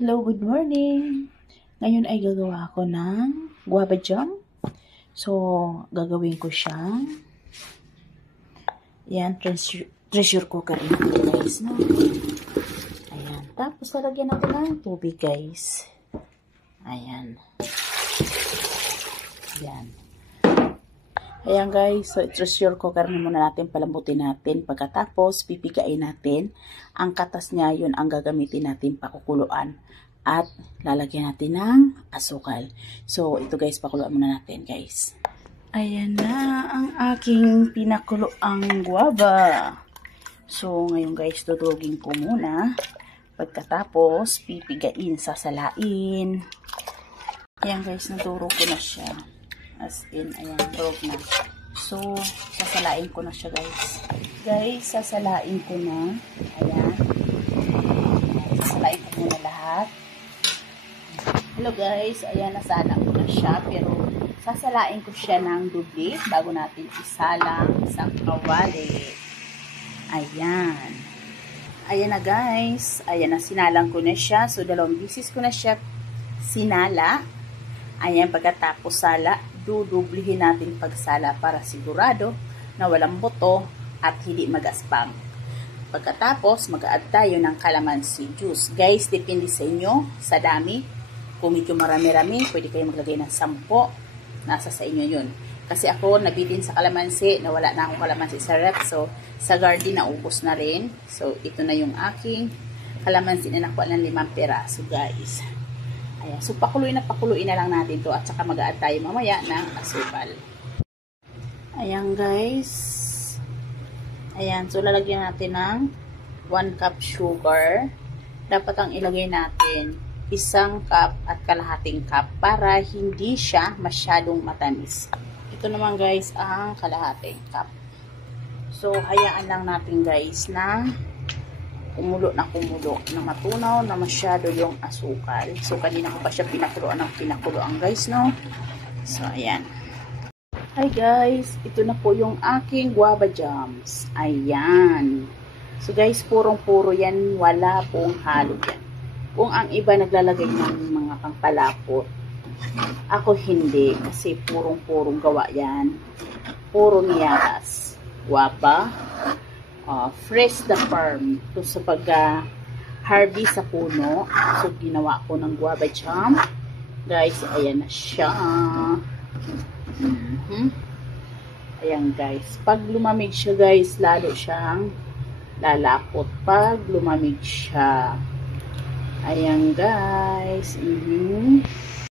Hello, good morning! Ngayon ay gagawa ako ng guava jam. So, gagawin ko siya. Yan, pressure cooker natin guys. No? Ayan. Tapos, lalagyan natin ng tubig guys. Ayan. Ayan. Ayan guys, so pressure cooker na muna natin, palambutin natin. Pagkatapos, pipigain natin. Ang katas niya, yun ang gagamitin natin pakukuluan. At lalagyan natin ng asukal. So, ito guys, pakuluan muna natin guys. Ayan na ang aking pinakuloang guava. So, ngayon guys, dudugin ko muna. Pagkatapos, pipigain, sasalain. Ayan guys, nadurog ko na siya. As in, ayan, durog na. So, sasalain ko na siya guys. Guys, sasalain ko na. Ayan. Sasalain ko muna lahat. Hello guys, ayan, nasala ko na siya. Pero, sasalain ko siya ng doble bago natin isalang sa kawali. Ayan. Ayan na guys. Ayan na, sinalang ko na siya. So, 2 bisis ko na siya sinala. Ayan, pagkatapos sala, dudublihin natin pagsala para sigurado na walang buto at hindi magaspang. Pagkatapos, mag-add tayo ng calamansi juice. Guys, depende sa inyo, sa dami. Kung medyo marami-rami, pwede kayo maglagay ng 10. Nasa sa inyo yun. Kasi ako, nabitin sa calamansi, nawala na akong calamansi sa rep. So, sa garden, naubos na rin. So, ito na yung aking calamansi na nakuha ng 5 peraso, guys. Ayan. So, pakuluin na lang natin to at saka mag-add tayo mamaya ng asukal. Ayan, guys. Ayan. So, lalagyan natin ng 1 cup sugar. Dapat ang ilagay natin 1 cup at kalahating cup para hindi siya masyadong matamis. Ito naman, guys, ang kalahating cup. So, hayaan lang natin, guys, na kumulo na matunaw na masyado yung asukal. So, kanina ko pa siya pinakuloan guys, no? So, ayan. Hi guys, ito na po yung aking guava jams. Ayan. So, guys, purong-puro yan. Wala pong halo yan. Kung ang iba naglalagay ng mga pangpalapot, ako hindi. Kasi purong-purong gawa yan. Puro niyatas. Guava. Fresh the farm. So, sa pag-harvest sa puno, so, ginawa ko ng guava jam. Guys, ayan na siya. Ayan, guys. Pag lumamig siya, guys, lalo siyang lalapot. Pag lumamig siya. Ayan, guys.